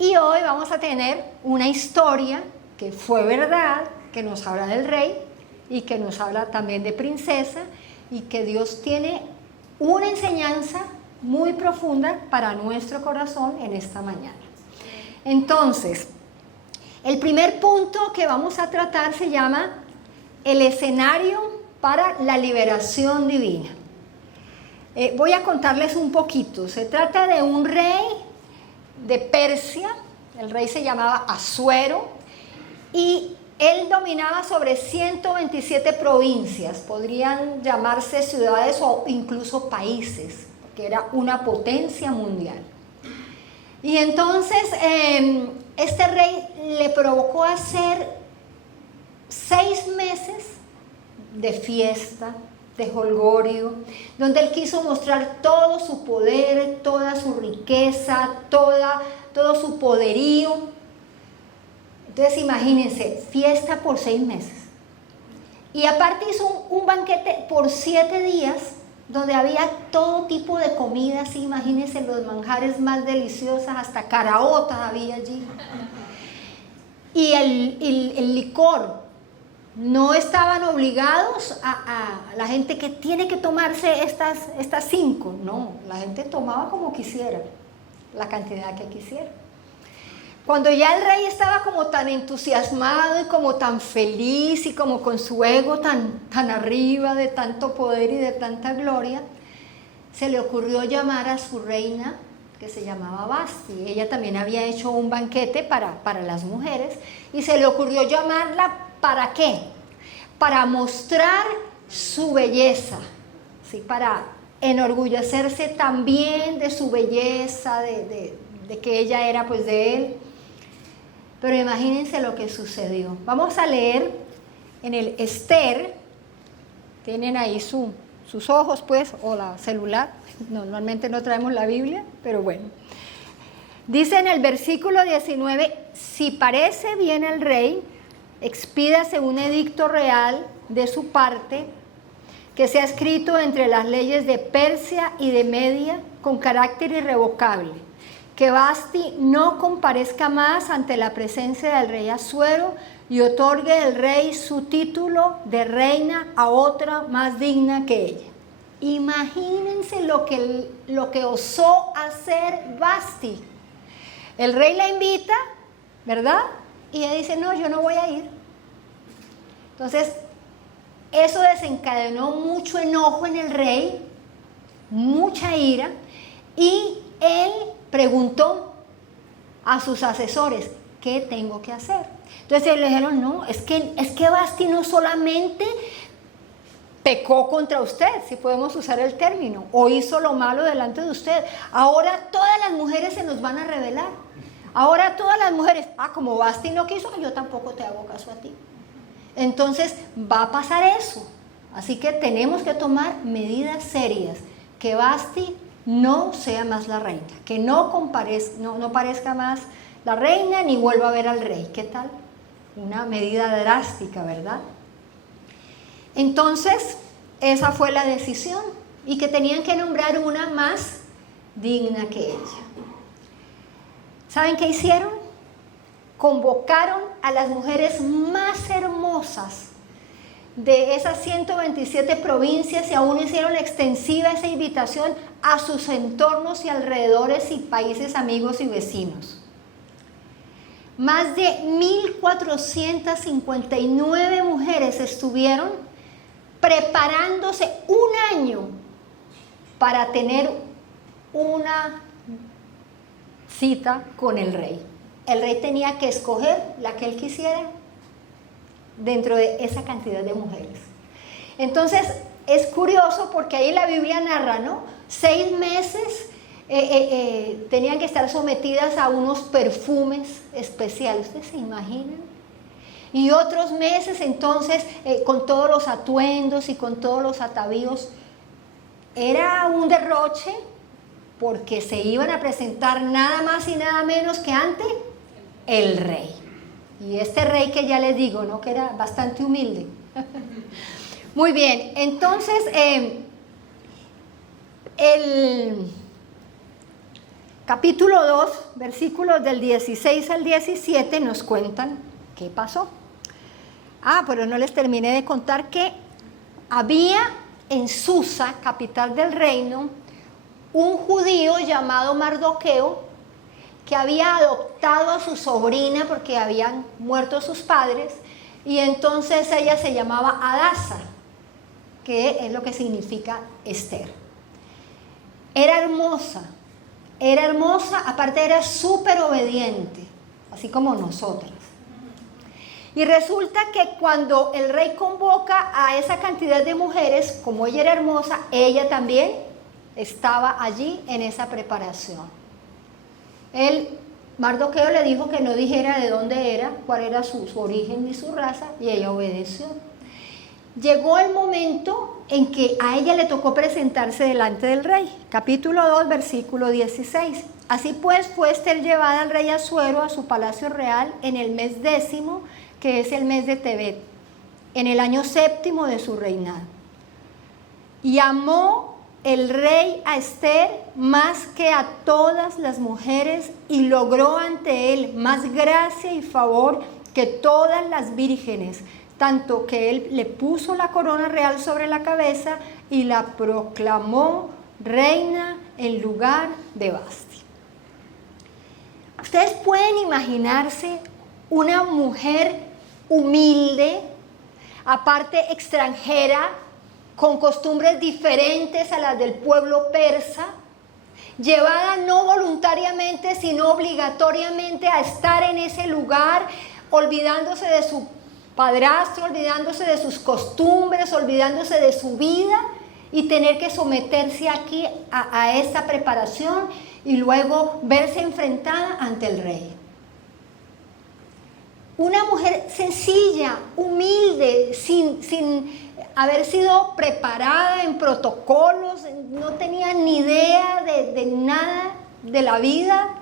Y hoy vamos a tener una historia que fue verdad, que nos habla del rey y que nos habla también de princesa, y que Dios tiene una enseñanza muy profunda para nuestro corazón en esta mañana. Entonces, el primer punto que vamos a tratar se llama el escenario para la liberación divina. Voy a contarles un poquito. Se trata de un rey de Persia. El rey se llamaba Asuero y él dominaba sobre 127 provincias, podrían llamarse ciudades o incluso países, porque era una potencia mundial. Y entonces este rey le provocó hacer 6 meses de fiesta, de jolgorio, donde él quiso mostrar todo su poder, toda su riqueza, todo su poderío. Entonces imagínense, fiesta por 6 meses. Y aparte hizo un banquete por 7 días, donde había todo tipo de comidas, imagínense los manjares más deliciosas, hasta caraotas había allí. Y el licor, no estaban obligados a la gente que tiene que tomarse estas 5, no, la gente tomaba como quisiera, la cantidad que quisiera. Cuando ya el rey estaba como tan entusiasmado y como tan feliz y como con su ego tan arriba de tanto poder y de tanta gloria, se le ocurrió llamar a su reina, que se llamaba Vasti. Ella también había hecho un banquete para las mujeres, y se le ocurrió llamarla, ¿para qué? Para mostrar su belleza, ¿sí? Para enorgullecerse también de su belleza, de que ella era pues de él. Pero imagínense lo que sucedió. Vamos a leer en el Esther. Tienen ahí sus ojos pues, o la celular. Normalmente no traemos la Biblia, pero bueno. Dice en el versículo 19: si parece bien al rey, expídase un edicto real de su parte, que sea escrito entre las leyes de Persia y de Media con carácter irrevocable, que Vasti no comparezca más ante la presencia del rey Asuero, y otorgue el rey su título de reina a otra más digna que ella. Imagínense lo que osó hacer Vasti. El rey la invita, ¿verdad? Y ella dice, no, yo no voy a ir. Entonces, eso desencadenó mucho enojo en el rey, mucha ira, y él preguntó a sus asesores, ¿qué tengo que hacer? Entonces le dijeron, no, es que Vasti no solamente pecó contra usted, si podemos usar el término, o hizo lo malo delante de usted, ahora todas las mujeres se nos van a rebelar. Ahora todas las mujeres, como Vasti no quiso, yo tampoco te hago caso a ti. Entonces va a pasar eso. Así que tenemos que tomar medidas serias, que Vasti no sea más la reina, que no parezca más la reina ni vuelva a ver al rey. ¿Qué tal? Una medida drástica, ¿verdad? Entonces, esa fue la decisión, y que tenían que nombrar una más digna que ella. ¿Saben qué hicieron? Convocaron a las mujeres más hermosas de esas 127 provincias, y aún hicieron extensiva esa invitación a sus entornos y alrededores y países amigos y vecinos. Más de 1.459 mujeres estuvieron preparándose un año para tener una cita con el rey. El rey tenía que escoger la que él quisiera dentro de esa cantidad de mujeres. Entonces es curioso porque ahí la Biblia narra, ¿no? 6 meses tenían que estar sometidas a unos perfumes especiales. ¿Ustedes se imaginan? Y otros meses entonces con todos los atuendos y con todos los atavíos. Era un derroche, porque se iban a presentar nada más y nada menos que ante el rey. Y este rey que ya les digo, ¿no? Que era bastante humilde. Muy bien, entonces el capítulo 2, versículos del 16 al 17 nos cuentan qué pasó. Pero no les terminé de contar que había en Susa, capital del reino, un judío llamado Mardoqueo que había adoptado a su sobrina porque habían muerto sus padres, y entonces ella se llamaba Hadasa, que es lo que significa Esther. Era hermosa, aparte era súper obediente, así como nosotras. Y resulta que cuando el rey convoca a esa cantidad de mujeres, como ella era hermosa, ella también estaba allí en esa preparación. Mardoqueo le dijo que no dijera de dónde era, cuál era su origen ni su raza, y ella obedeció. Llegó el momento en que a ella le tocó presentarse delante del rey. Capítulo 2, versículo 16. Así pues fue Esther llevada al rey Asuero a su palacio real en el mes 10º, que es el mes de Tebet, en el año 7º de su reinado. Y amó el rey a Esther más que a todas las mujeres, y logró ante él más gracia y favor que todas las vírgenes, tanto que él le puso la corona real sobre la cabeza y la proclamó reina en lugar de Vasti. Ustedes pueden imaginarse una mujer humilde, aparte extranjera, con costumbres diferentes a las del pueblo persa, llevada no voluntariamente, sino obligatoriamente a estar en ese lugar, olvidándose de su padrastro, olvidándose de sus costumbres, olvidándose de su vida, y tener que someterse aquí a esta preparación y luego verse enfrentada ante el rey. Una mujer sencilla, humilde, sin haber sido preparada en protocolos, no tenía ni idea de nada de la vida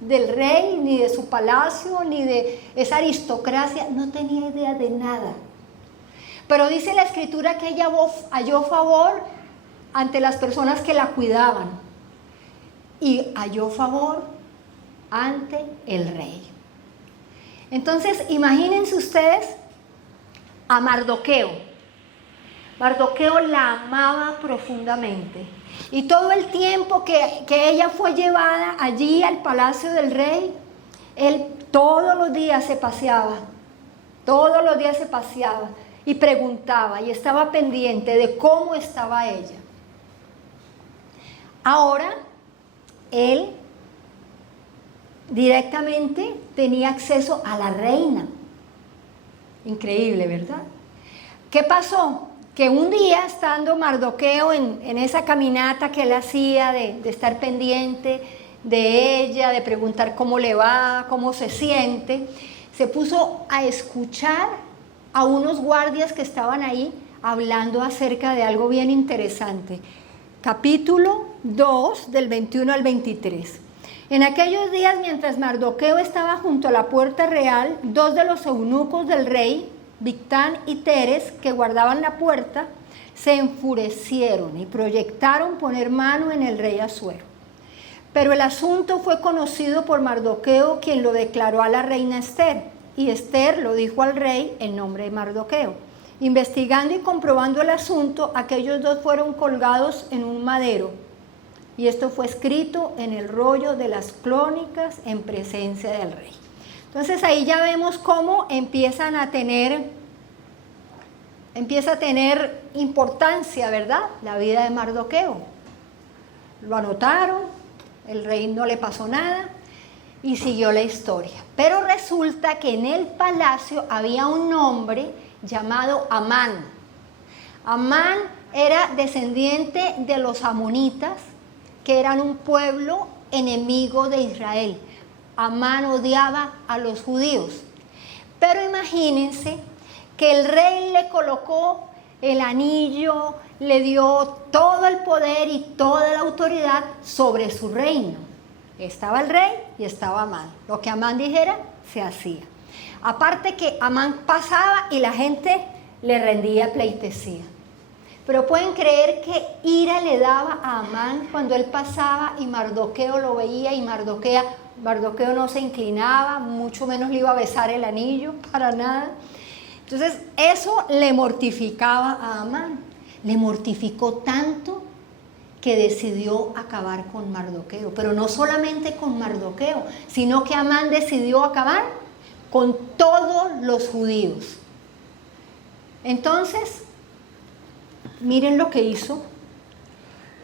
del rey, ni de su palacio, ni de esa aristocracia, no tenía idea de nada. Pero dice la escritura que ella halló favor ante las personas que la cuidaban, y halló favor ante el rey. Entonces, imagínense ustedes a Mardoqueo. Mardoqueo la amaba profundamente. Y todo el tiempo que ella fue llevada allí al palacio del rey, él todos los días se paseaba y preguntaba y estaba pendiente de cómo estaba ella. Ahora, él directamente tenía acceso a la reina. Increíble, ¿verdad? ¿Qué pasó? Que un día, estando Mardoqueo en esa caminata que él hacía de estar pendiente de ella, de preguntar cómo le va, cómo se siente, se puso a escuchar a unos guardias que estaban ahí hablando acerca de algo bien interesante. Capítulo 2, del 21 al 23. En aquellos días, mientras Mardoqueo estaba junto a la puerta real, dos de los eunucos del rey, Bigtán y Teres, que guardaban la puerta, se enfurecieron y proyectaron poner mano en el rey Asuero. Pero el asunto fue conocido por Mardoqueo, quien lo declaró a la reina Esther, y Esther lo dijo al rey en nombre de Mardoqueo. Investigando y comprobando el asunto, aquellos dos fueron colgados en un madero, y esto fue escrito en el rollo de las crónicas en presencia del rey. Entonces ahí ya vemos cómo empieza a tener importancia, ¿verdad?, la vida de Mardoqueo. Lo anotaron, el rey no le pasó nada y siguió la historia. Pero resulta que en el palacio había un hombre llamado Amán. Amán era descendiente de los amonitas, que eran un pueblo enemigo de Israel. Amán odiaba a los judíos. Pero imagínense que el rey le colocó el anillo, le dio todo el poder y toda la autoridad sobre su reino. Estaba el rey y estaba Amán. Lo que Amán dijera, se hacía. Aparte que Amán pasaba y la gente le rendía pleitesía. Pero pueden creer que ira le daba a Amán cuando él pasaba y Mardoqueo lo veía y Mardoqueo no se inclinaba, mucho menos le iba a besar el anillo, para nada. Entonces eso le mortificaba a Amán, le mortificó tanto que decidió acabar con Mardoqueo, pero no solamente con Mardoqueo, sino que Amán decidió acabar con todos los judíos. Entonces, miren lo que hizo.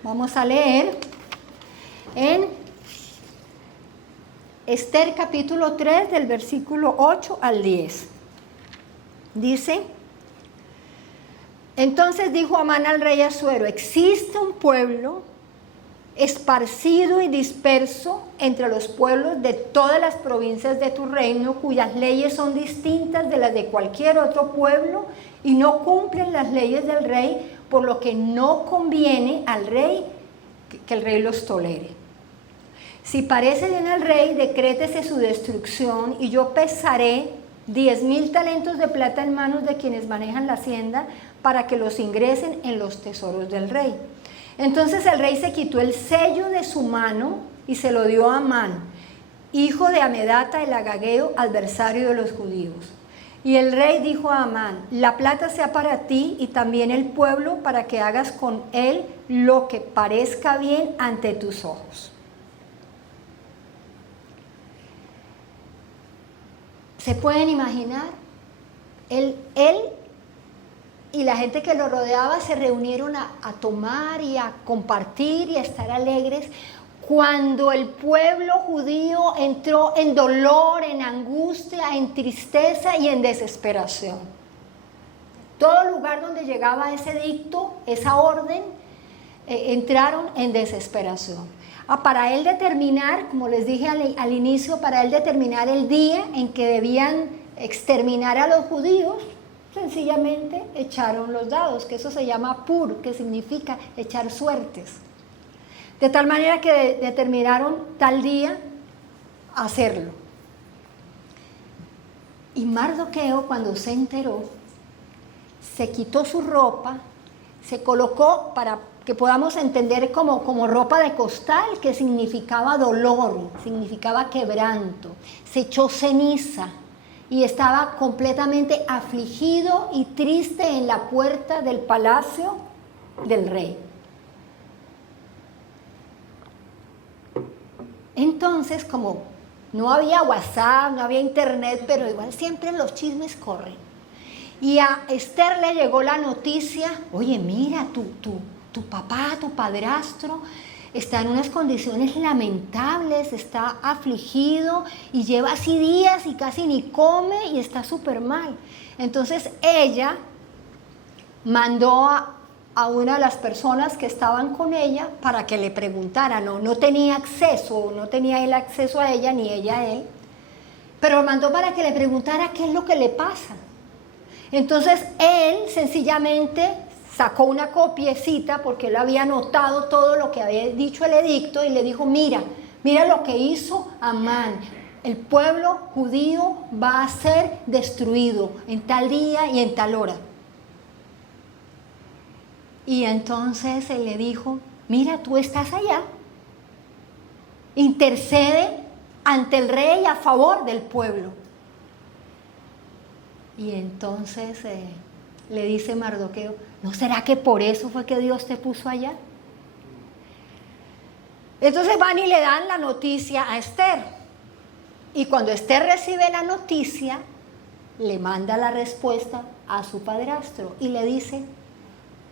Vamos a leer en Esther capítulo 3 del versículo 8 al 10. Dice: entonces dijo Amán al rey Asuero: existe un pueblo esparcido y disperso entre los pueblos de todas las provincias de tu reino, cuyas leyes son distintas de las de cualquier otro pueblo y no cumplen las leyes del rey, por lo que no conviene al rey que el rey los tolere. Si parece bien al rey, decrétese su destrucción, y yo pesaré 10,000 talentos de plata en manos de quienes manejan la hacienda para que los ingresen en los tesoros del rey. Entonces el rey se quitó el sello de su mano y se lo dio a Amán, hijo de Amedata el agageo, adversario de los judíos. Y el rey dijo a Amán: la plata sea para ti y también el pueblo, para que hagas con él lo que parezca bien ante tus ojos. ¿Se pueden imaginar? Él y la gente que lo rodeaba se reunieron a tomar y a compartir y a estar alegres cuando el pueblo judío entró en dolor, en angustia, en tristeza y en desesperación. Todo lugar donde llegaba ese edicto, esa orden, entraron en desesperación. Para él determinar, como les dije al inicio, para él determinar el día en que debían exterminar a los judíos, sencillamente echaron los dados, que eso se llama pur, que significa echar suertes. De tal manera que determinaron tal día hacerlo. Y Mardoqueo, cuando se enteró, se quitó su ropa, se colocó, para que podamos entender, como ropa de costal, que significaba dolor, significaba quebranto. Se echó ceniza y estaba completamente afligido y triste en la puerta del palacio del rey. Entonces, como no había WhatsApp, no había internet, pero igual siempre los chismes corren. Y a Esther le llegó la noticia: oye, mira, tu papá, tu padrastro, está en unas condiciones lamentables, está afligido y lleva así días y casi ni come y está súper mal. Entonces ella mandó a una de las personas que estaban con ella para que le preguntara. No tenía acceso, no tenía él acceso a ella ni ella a él, pero mandó para que le preguntara qué es lo que le pasa. Entonces él sencillamente sacó una copiecita, porque él había anotado todo lo que había dicho el edicto, y le dijo: mira lo que hizo Amán. El pueblo judío va a ser destruido en tal día y en tal hora. Y entonces él le dijo: mira, tú estás allá, intercede ante el rey a favor del pueblo. Y entonces le dice Mardoqueo: ¿no será que por eso fue que Dios te puso allá? Entonces van y le dan la noticia a Esther. Y cuando Esther recibe la noticia, le manda la respuesta a su padrastro y le dice: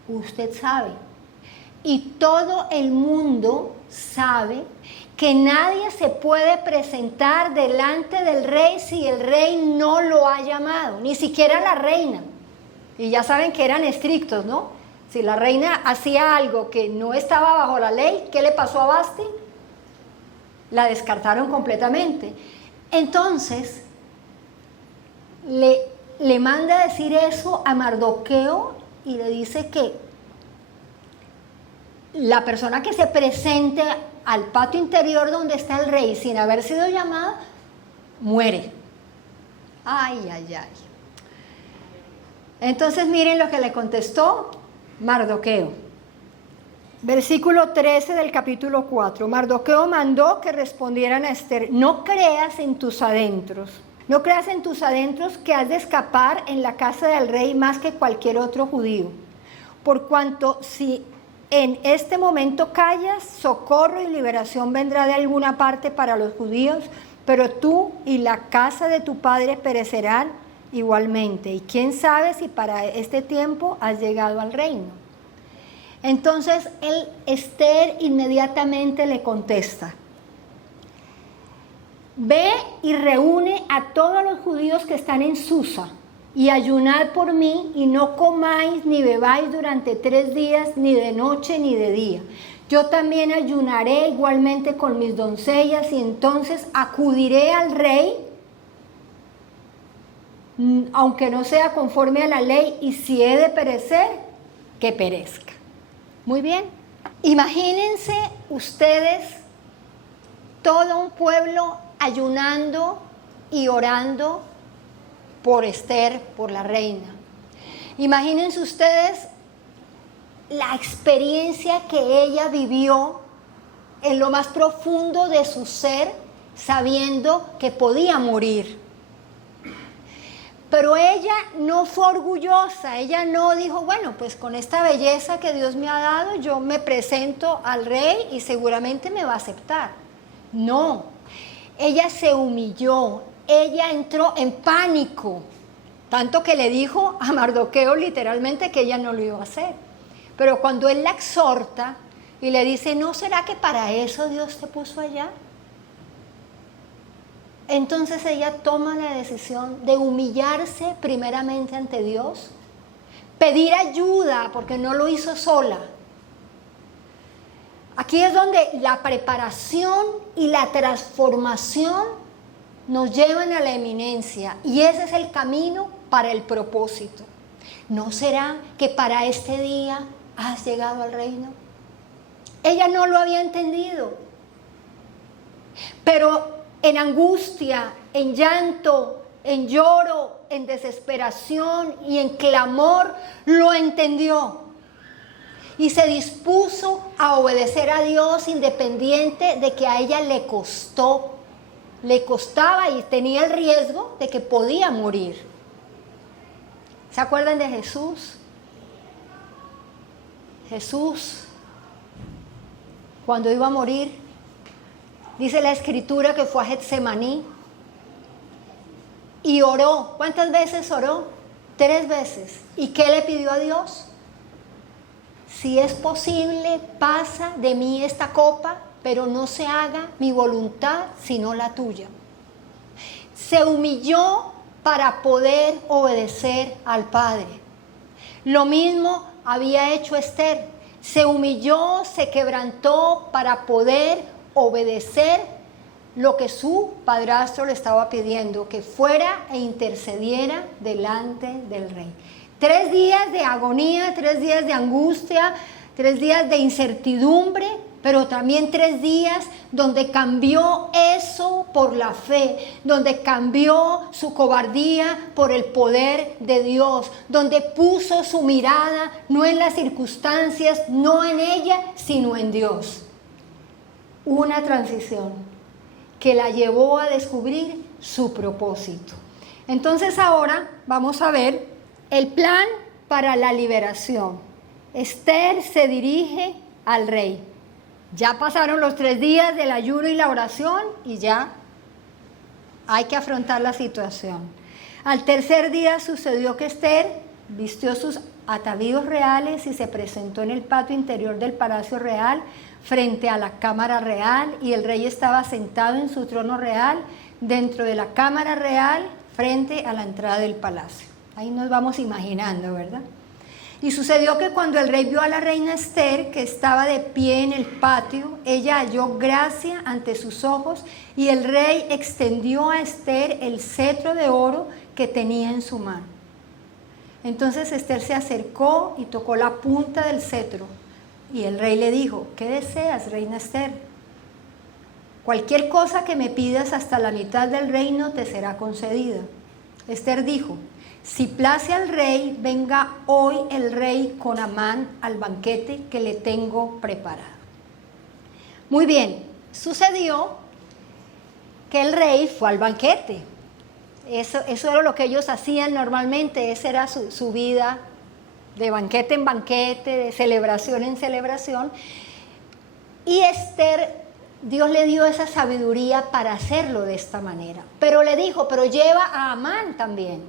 usted sabe, y todo el mundo sabe, que nadie se puede presentar delante del rey si el rey no lo ha llamado, ni siquiera la reina. Y ya saben que eran estrictos, ¿no? Si la reina hacía algo que no estaba bajo la ley, ¿qué le pasó a Vasti? La descartaron completamente. Entonces, le manda a decir eso a Mardoqueo y le dice que la persona que se presente al patio interior donde está el rey sin haber sido llamada, muere. Ay, ay, ay. Entonces miren lo que le contestó Mardoqueo. Versículo 13 del capítulo 4. Mardoqueo mandó que respondieran a Esther: no creas en tus adentros. No creas en tus adentros que has de escapar en la casa del rey más que cualquier otro judío. Por cuanto si en este momento callas, socorro y liberación vendrá de alguna parte para los judíos, pero tú y la casa de tu padre perecerán igualmente. Y quién sabe si para este tiempo has llegado al reino. Entonces Esther inmediatamente le contesta: ve y reúne a todos los judíos que están en Susa, y ayunad por mí, y no comáis ni bebáis durante 3 días, ni de noche ni de día. Yo también ayunaré igualmente con mis doncellas, y entonces acudiré al rey, aunque no sea conforme a la ley, y si he de perecer, que perezca. Muy bien. Imagínense ustedes todo un pueblo ayunando y orando por Esther, por la reina. Imagínense ustedes la experiencia que ella vivió en lo más profundo de su ser, sabiendo que podía morir. Pero ella no fue orgullosa, ella no dijo: bueno, pues con esta belleza que Dios me ha dado, yo me presento al rey y seguramente me va a aceptar. No, ella se humilló, ella entró en pánico, tanto que le dijo a Mardoqueo literalmente que ella no lo iba a hacer. Pero cuando él la exhorta y le dice: ¿no será que para eso Dios te puso allá? Entonces ella toma la decisión de humillarse primeramente ante Dios, pedir ayuda porque no lo hizo sola. Aquí es donde la preparación y la transformación nos llevan a la eminencia, y ese es el camino para el propósito. ¿No será que para este día has llegado al reino? Ella no lo había entendido, pero en angustia, en llanto, en lloro, en desesperación y en clamor lo entendió. Y se dispuso a obedecer a Dios independiente de que a ella le costaba y tenía el riesgo de que podía morir. ¿Se acuerdan de Jesús? Jesús, cuando iba a morir, dice la Escritura que fue a Getsemaní y oró. ¿Cuántas veces oró? 3 veces. ¿Y qué le pidió a Dios? Si es posible, pasa de mí esta copa, pero no se haga mi voluntad, sino la tuya. Se humilló para poder obedecer al Padre. Lo mismo había hecho Esther. Se humilló, se quebrantó para poder obedecer lo que su padrastro le estaba pidiendo, que fuera e intercediera delante del rey. 3 días de agonía, 3 días de angustia, 3 días de incertidumbre, pero también 3 días donde cambió eso por la fe, donde cambió su cobardía por el poder de Dios, donde puso su mirada no en las circunstancias, no en ella, sino en Dios. Una transición que la llevó a descubrir su propósito. Entonces ahora vamos a ver el plan para la liberación. Esther se dirige al rey. Ya pasaron los 3 días del ayuno y la oración y ya hay que afrontar la situación. Al tercer día sucedió que Esther vistió sus atavíos reales y se presentó en el patio interior del palacio real frente a la cámara real, y el rey estaba sentado en su trono real dentro de la cámara real frente a la entrada del palacio. Ahí nos vamos imaginando, ¿verdad? Y sucedió que cuando el rey vio a la reina Esther, que estaba de pie en el patio, ella halló gracia ante sus ojos, y el rey extendió a Esther el cetro de oro que tenía en su mano. Entonces Esther se acercó y tocó la punta del cetro, y el rey le dijo: ¿qué deseas, reina Esther? Cualquier cosa que me pidas hasta la mitad del reino te será concedida. Esther dijo, si place al rey, venga hoy el rey con Amán al banquete que le tengo preparado. Muy bien, sucedió que el rey fue al banquete. Eso era lo que ellos hacían normalmente, esa era su vida, de banquete en banquete, de celebración en celebración. Y Esther, Dios le dio esa sabiduría para hacerlo de esta manera. Pero le dijo, pero lleva a Amán también.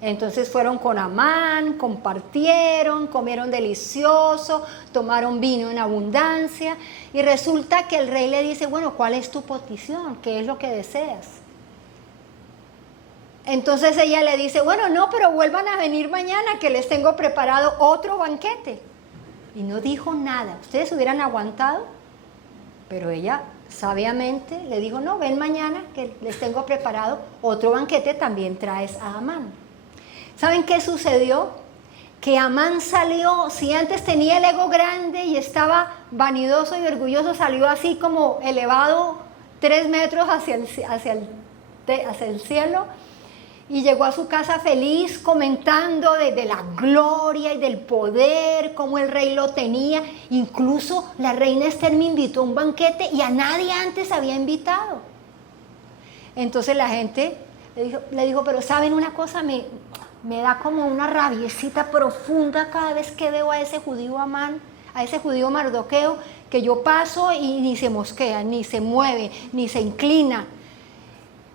Entonces fueron con Amán, compartieron, comieron delicioso, tomaron vino en abundancia. Y resulta que el rey le dice, bueno, ¿cuál es tu petición? ¿Qué es lo que deseas? Entonces ella le dice, bueno, no, pero vuelvan a venir mañana que les tengo preparado otro banquete. Y no dijo nada. ¿Ustedes hubieran aguantado? Pero ella sabiamente le dijo, no, ven mañana que les tengo preparado otro banquete, también traes a Amán. ¿Saben qué sucedió? Que Amán salió, si antes tenía el ego grande y estaba vanidoso y orgulloso, salió así como elevado 3 metros hacia el cielo, y llegó a su casa feliz comentando de la gloria y del poder, cómo el rey lo tenía. Incluso la reina Esther me invitó a un banquete y a nadie antes había invitado. Entonces la gente le dijo, pero ¿saben una cosa? Me da como una rabiecita profunda cada vez que veo a ese judío Amán, a ese judío Mardoqueo, que yo paso y ni se mosquea, ni se mueve, ni se inclina.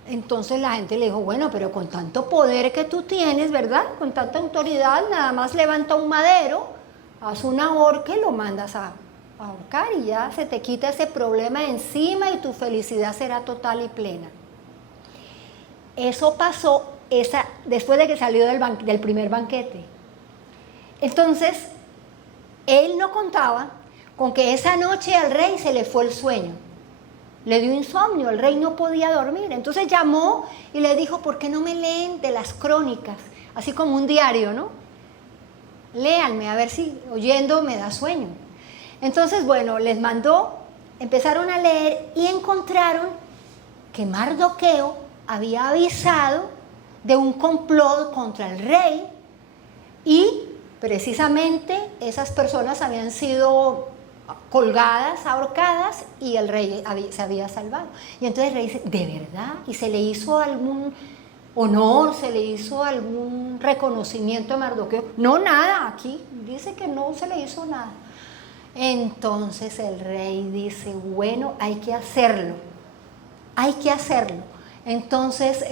Entonces la gente le dijo, bueno, pero con tanto poder que tú tienes, ¿verdad? Con tanta autoridad, nada más levanta un madero, haz una horca y lo mandas a ahorcar y ya se te quita ese problema de encima y tu felicidad será total y plena. Eso pasó después de que salió del primer banquete. Entonces, él no contaba con que esa noche al rey se le fue el sueño. Le dio insomnio, el rey no podía dormir. Entonces llamó y le dijo, ¿por qué no me leen de las crónicas? Así como un diario, ¿no? Léanme, a ver si oyendo me da sueño. Entonces, bueno, les mandó, empezaron a leer y encontraron que Mardoqueo había avisado de un complot contra el rey y precisamente esas personas habían sido colgadas, ahorcadas, y el rey se había salvado. Y entonces el rey dice, ¿de verdad? ¿Y se le hizo algún honor, se le hizo algún reconocimiento a Mardoqueo? No, nada, aquí dice que no se le hizo nada. Entonces el rey dice, bueno, hay que hacerlo. Entonces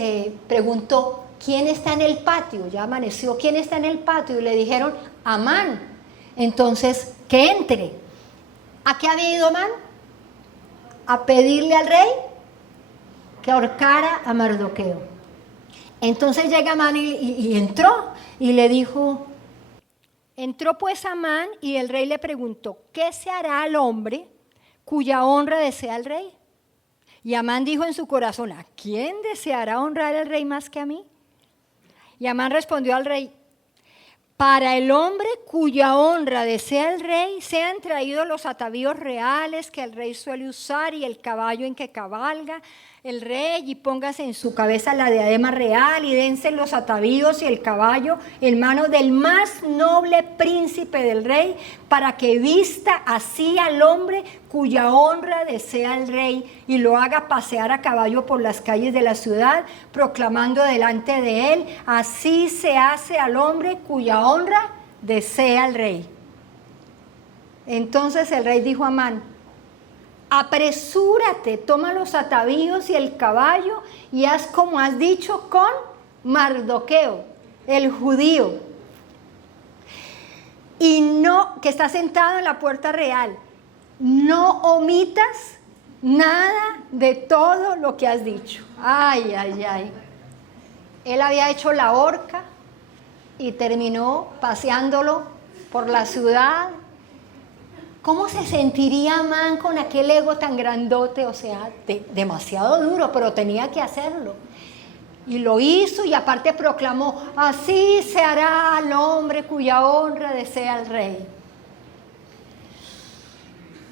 preguntó, ¿quién está en el patio? Ya amaneció, ¿quién está en el patio? Y le dijeron, Amán. Entonces, que entre. ¿A qué había ido Amán? A pedirle al rey que ahorcara a Mardoqueo. Entonces llega Amán y entró y le dijo, entró pues Amán y el rey le preguntó, ¿qué se hará al hombre cuya honra desea el rey? Y Amán dijo en su corazón, ¿a quién deseará honrar al rey más que a mí? Y Amán respondió al rey, para el hombre cuya honra desea el rey, sean traídos los atavíos reales que el rey suele usar y el caballo en que cabalga el rey, y póngase en su cabeza la diadema real y dense los atavíos y el caballo en manos del más noble príncipe del rey, para que vista así al hombre cuya honra desea el rey y lo haga pasear a caballo por las calles de la ciudad, proclamando delante de él, así se hace al hombre cuya honra desea el rey. Entonces el rey dijo a Amán, apresúrate, toma los atavíos y el caballo y haz como has dicho con Mardoqueo, el judío, y no, que está sentado en la puerta real. No omitas nada de todo lo que has dicho. Ay, ay, ay. Él había hecho la horca y terminó paseándolo por la ciudad. ¿Cómo se sentiría Amán con aquel ego tan grandote? O sea, demasiado duro, pero tenía que hacerlo. Y lo hizo y aparte proclamó, así se hará al hombre cuya honra desea el rey.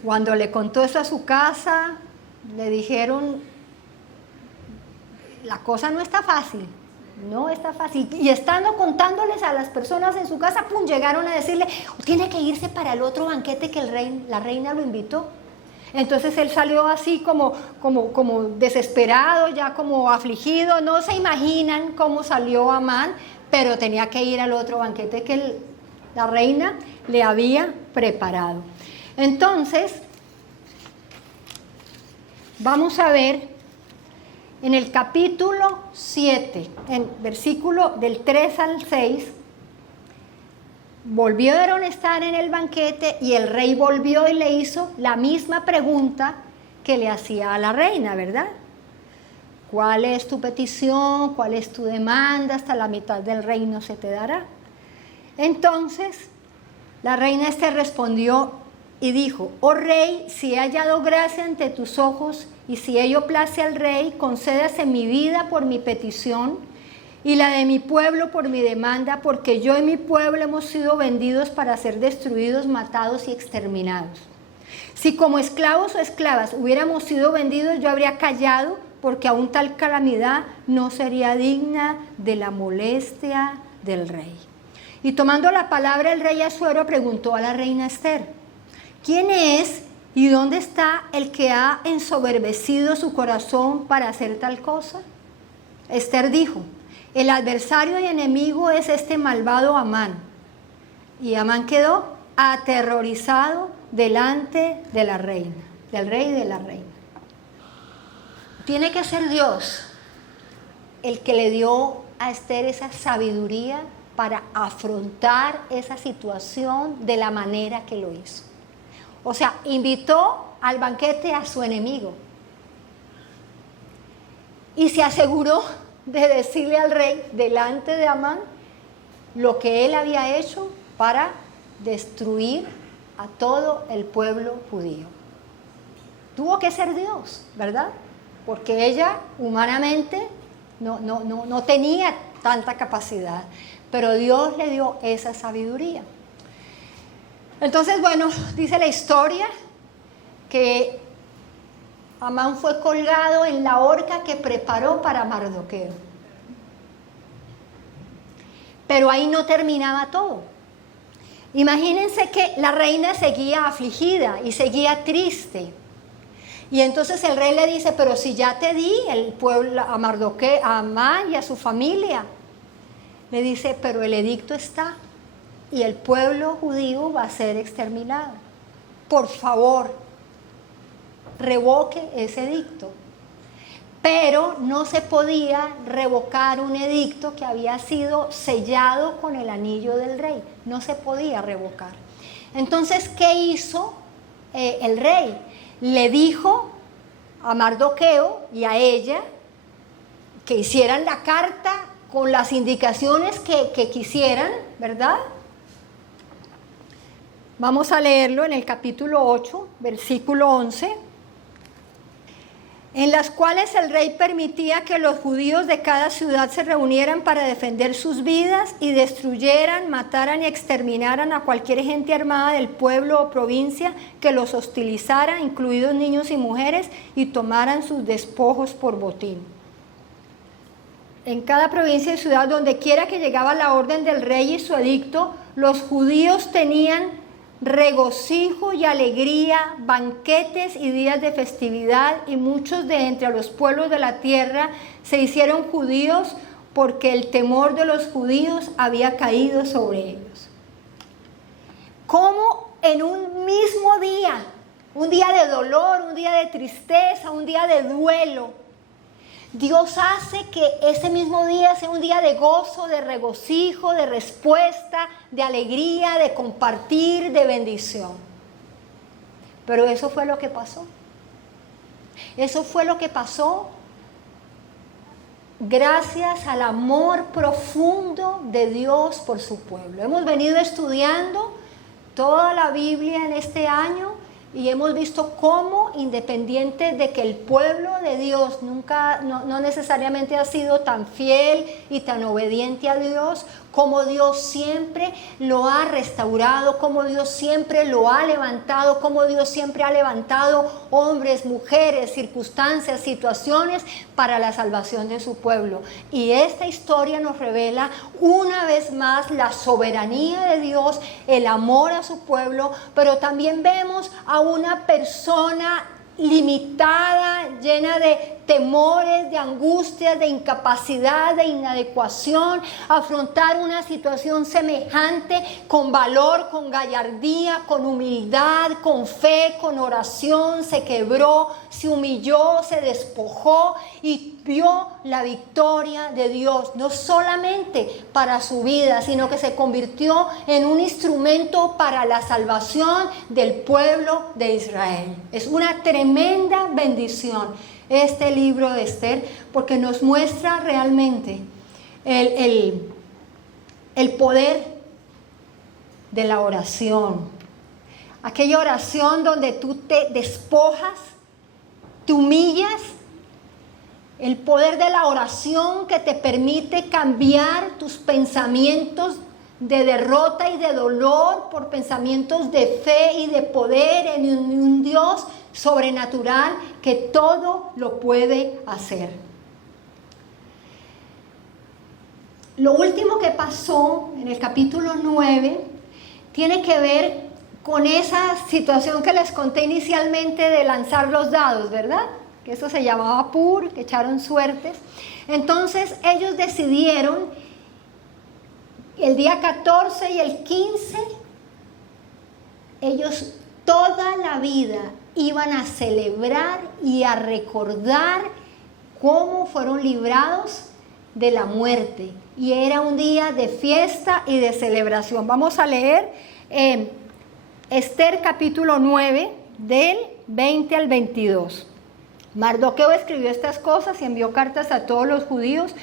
Cuando le contó eso a su casa, le dijeron, la cosa no está fácil, No está fácil. Y estando contándoles a las personas en su casa, pum, llegaron a decirle, tiene que irse para el otro banquete que la reina lo invitó. Entonces él salió así como desesperado, ya como afligido. No se imaginan cómo salió Amán, pero tenía que ir al otro banquete que la reina le había preparado. Entonces, vamos a ver en el capítulo 7, en versículo del 3 al 6, volvieron a estar en el banquete y el rey volvió y le hizo la misma pregunta que le hacía a la reina, ¿verdad? ¿Cuál es tu petición? ¿Cuál es tu demanda? Hasta la mitad del reino se te dará. Entonces, la reina Ester respondió y dijo, oh rey, si he hallado gracia ante tus ojos y si ello place al rey, concédase mi vida por mi petición y la de mi pueblo por mi demanda, porque yo y mi pueblo hemos sido vendidos para ser destruidos, matados y exterminados. Si como esclavos o esclavas hubiéramos sido vendidos, yo habría callado, porque aún tal calamidad no sería digna de la molestia del rey. Y tomando la palabra, el rey Asuero preguntó a la reina Ester, ¿quién es y dónde está el que ha ensoberbecido su corazón para hacer tal cosa? Ester dijo, el adversario y enemigo es este malvado Amán. Y Amán quedó aterrorizado delante de la reina, del rey y de la reina. Tiene que ser Dios el que le dio a Ester esa sabiduría para afrontar esa situación de la manera que lo hizo. O sea, invitó al banquete a su enemigo y se aseguró de decirle al rey delante de Amán lo que él había hecho para destruir a todo el pueblo judío. Tuvo que ser Dios, ¿verdad? Porque ella humanamente no tenía tanta capacidad, pero Dios le dio esa sabiduría. Entonces, bueno, dice la historia que Amán fue colgado en la horca que preparó para Mardoqueo. Pero ahí no terminaba todo. Imagínense que la reina seguía afligida y seguía triste. Y entonces el rey le dice, pero si ya te di el pueblo a Mardoqueo, a Amán y a su familia. Le dice, pero el edicto está y el pueblo judío va a ser exterminado. Por favor, revoque ese edicto. Pero no se podía revocar un edicto que había sido sellado con el anillo del rey. No se podía revocar. Entonces, ¿qué hizo el rey? Le dijo a Mardoqueo y a ella que hicieran la carta con las indicaciones que quisieran, ¿verdad? Vamos a leerlo en el capítulo 8, versículo 11, en las cuales el rey permitía que los judíos de cada ciudad se reunieran para defender sus vidas y destruyeran, mataran y exterminaran a cualquier gente armada del pueblo o provincia que los hostilizara, incluidos niños y mujeres, y tomaran sus despojos por botín. En cada provincia y ciudad, donde quiera que llegaba la orden del rey y su edicto, los judíos tenían regocijo y alegría, banquetes y días de festividad, y muchos de entre los pueblos de la tierra se hicieron judíos porque el temor de los judíos había caído sobre ellos. ¿Cómo en un mismo día, un día de dolor, un día de tristeza, un día de duelo, Dios hace que ese mismo día sea un día de gozo, de regocijo, de respuesta, de alegría, de compartir, de bendición? Pero eso fue lo que pasó. Eso fue lo que pasó gracias al amor profundo de Dios por su pueblo. Hemos venido estudiando toda la Biblia en este año Y hemos visto cómo, independiente de que el pueblo de Dios no necesariamente ha sido tan fiel y tan obediente a Dios, cómo Dios siempre lo ha restaurado, cómo Dios siempre lo ha levantado, cómo Dios siempre ha levantado hombres, mujeres, circunstancias, situaciones para la salvación de su pueblo. Y esta historia nos revela una vez más la soberanía de Dios, el amor a su pueblo, pero también vemos a una persona limitada, llena de temores, de angustias, de incapacidad, de inadecuación, afrontar una situación semejante con valor, con gallardía, con humildad, con fe, con oración. Se quebró, se humilló, se despojó y vio la victoria de Dios, no solamente para su vida, sino que se convirtió en un instrumento para la salvación del pueblo de Israel. Es una tremenda bendición este libro de Esther, porque nos muestra realmente el poder de la oración. Aquella oración donde tú te despojas, te humillas. El poder de la oración que te permite cambiar tus pensamientos de derrota y de dolor por pensamientos de fe y de poder en un Dios sobrenatural que todo lo puede hacer. Lo último que pasó en el capítulo 9 tiene que ver con esa situación que les conté inicialmente de lanzar los dados, ¿verdad? Que eso se llamaba Pur, que echaron suertes. Entonces ellos decidieron el día 14 y el 15, ellos toda la vida iban a celebrar y a recordar cómo fueron librados de la muerte. Y era un día de fiesta y de celebración. Vamos a leer Esther capítulo 9, del 20 al 22. Mardoqueo escribió estas cosas y envió cartas a todos los judíos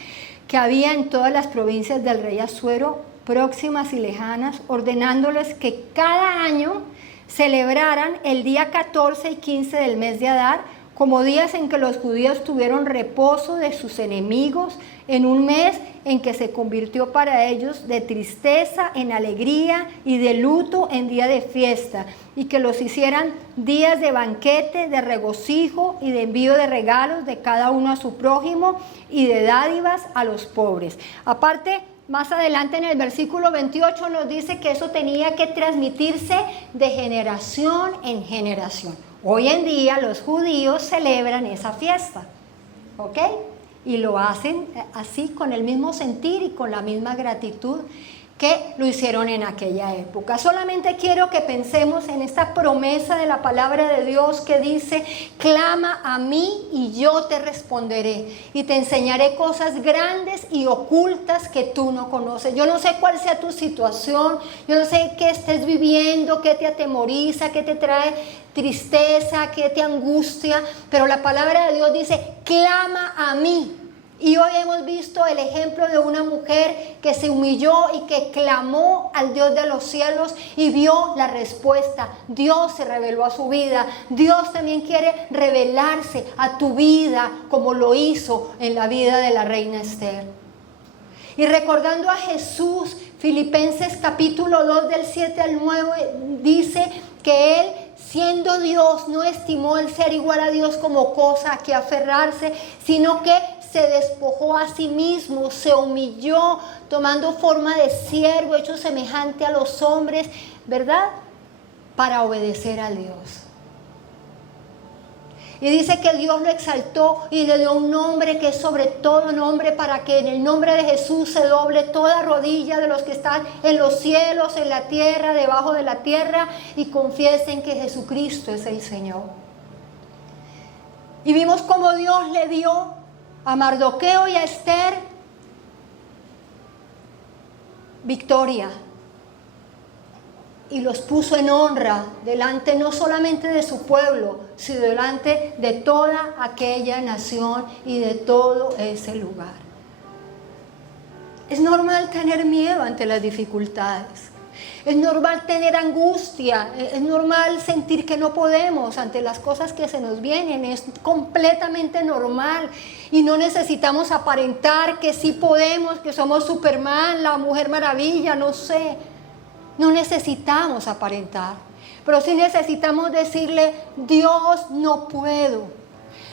que había en todas las provincias del rey Asuero, próximas y lejanas, ordenándoles que cada año celebraran el día 14 y 15 del mes de Adar como días en que los judíos tuvieron reposo de sus enemigos, en un mes en que se convirtió para ellos de tristeza en alegría y de luto en día de fiesta, y que los hicieran días de banquete, de regocijo y de envío de regalos de cada uno a su prójimo y de dádivas a los pobres. Aparte, más adelante en el versículo 28 nos dice que eso tenía que transmitirse de generación en generación. Hoy en día los judíos celebran esa fiesta, ¿ok? Y lo hacen así con el mismo sentir y con la misma gratitud que lo hicieron en aquella época. Solamente quiero que pensemos en esta promesa de la palabra de Dios que dice: clama a mí y yo te responderé y te enseñaré cosas grandes y ocultas que tú no conoces. Yo no sé cuál sea tu situación, yo no sé qué estés viviendo, qué te atemoriza, qué te trae tristeza, qué te angustia, pero la palabra de Dios dice: clama a mí. Y hoy hemos visto el ejemplo de una mujer que se humilló y que clamó al Dios de los cielos y vio la respuesta. Dios se reveló a su vida. Dios también quiere revelarse a tu vida como lo hizo en la vida de la reina Esther. Y recordando a Jesús, Filipenses capítulo 2 del 7 al 9 dice que Él, siendo Dios, no estimó el ser igual a Dios como cosa a que aferrarse, sino que se despojó a sí mismo, se humilló, tomando forma de siervo, hecho semejante a los hombres, ¿verdad? Para obedecer a Dios. Y dice que Dios lo exaltó y le dio un nombre que es sobre todo nombre, para que en el nombre de Jesús se doble toda rodilla de los que están en los cielos, en la tierra, debajo de la tierra, y confiesen que Jesucristo es el Señor. Y vimos cómo Dios le dio a Mardoqueo y a Esther victoria, y los puso en honra delante no solamente de su pueblo, sino delante de toda aquella nación y de todo ese lugar. Es normal tener miedo ante las dificultades. Es normal tener angustia, es normal sentir que no podemos ante las cosas que se nos vienen, es completamente normal y no necesitamos aparentar que sí podemos, que somos Superman, la Mujer Maravilla, no sé. No necesitamos aparentar, pero sí necesitamos decirle: Dios, no puedo.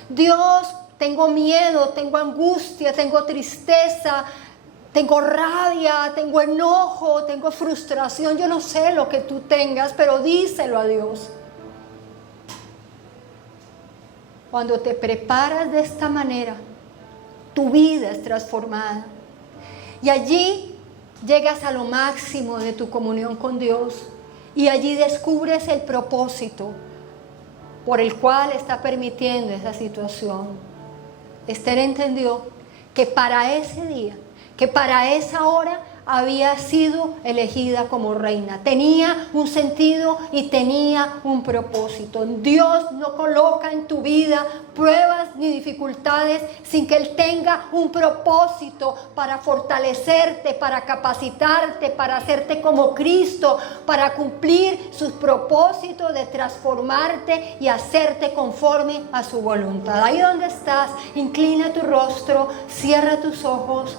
Dios, tengo miedo, tengo angustia, tengo tristeza, tengo rabia, tengo enojo, tengo frustración. Yo no sé lo que tú tengas, pero díselo a Dios. Cuando te preparas de esta manera, tu vida es transformada. Y allí llegas a lo máximo de tu comunión con Dios. Y allí descubres el propósito por el cual está permitiendo esa situación. Esther entendió que para ese día, que para esa hora había sido elegida como reina. Tenía un sentido y tenía un propósito. Dios no coloca en tu vida pruebas ni dificultades sin que Él tenga un propósito para fortalecerte, para capacitarte, para hacerte como Cristo, para cumplir sus propósitos de transformarte y hacerte conforme a su voluntad. Ahí donde estás, inclina tu rostro, cierra tus ojos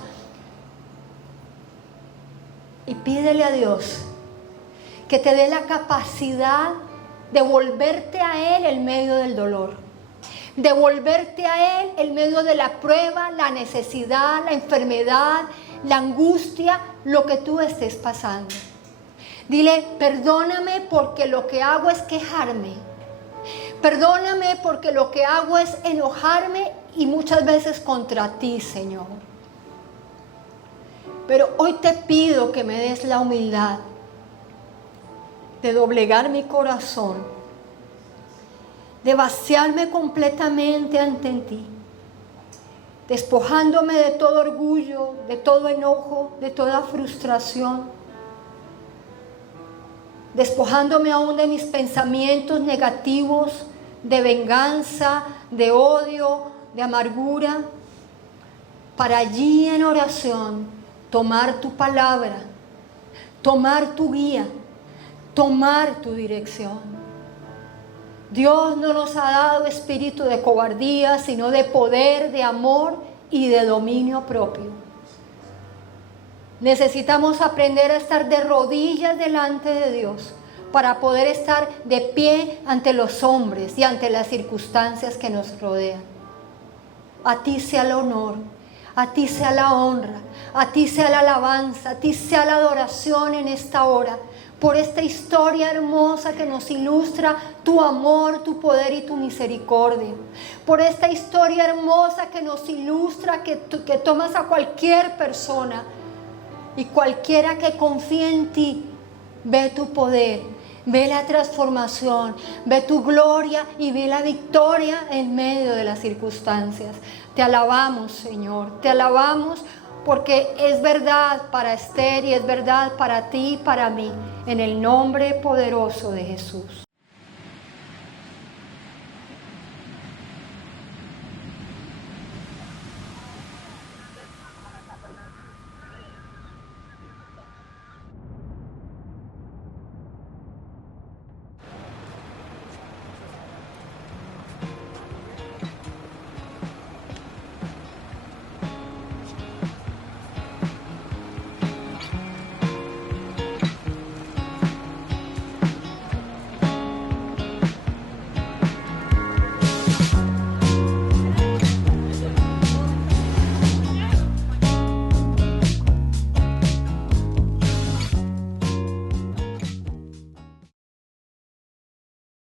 y pídele a Dios que te dé la capacidad de volverte a Él en medio del dolor, de volverte a Él en medio de la prueba, la necesidad, la enfermedad, la angustia, lo que tú estés pasando. Dile: perdóname porque lo que hago es quejarme. Perdóname porque lo que hago es enojarme y muchas veces contra ti, Señor. Pero hoy te pido que me des la humildad de doblegar mi corazón, de vaciarme completamente ante ti, despojándome de todo orgullo, de todo enojo, de toda frustración, despojándome aún de mis pensamientos negativos, de venganza, de odio, de amargura, para allí en oración tomar tu palabra, tomar tu guía, tomar tu dirección. Dios no nos ha dado espíritu de cobardía, sino de poder, de amor y de dominio propio. Necesitamos aprender a estar de rodillas delante de Dios para poder estar de pie ante los hombres y ante las circunstancias que nos rodean. A ti sea el honor, a ti sea la honra, a ti sea la alabanza, a ti sea la adoración en esta hora, por esta historia hermosa que nos ilustra tu amor, tu poder y tu misericordia. Por esta historia hermosa que nos ilustra que tomas a cualquier persona y cualquiera que confíe en ti, ve tu poder, ve la transformación, ve tu gloria y ve la victoria en medio de las circunstancias. Te alabamos, Señor, te alabamos porque es verdad para Esther y es verdad para ti y para mí, en el nombre poderoso de Jesús.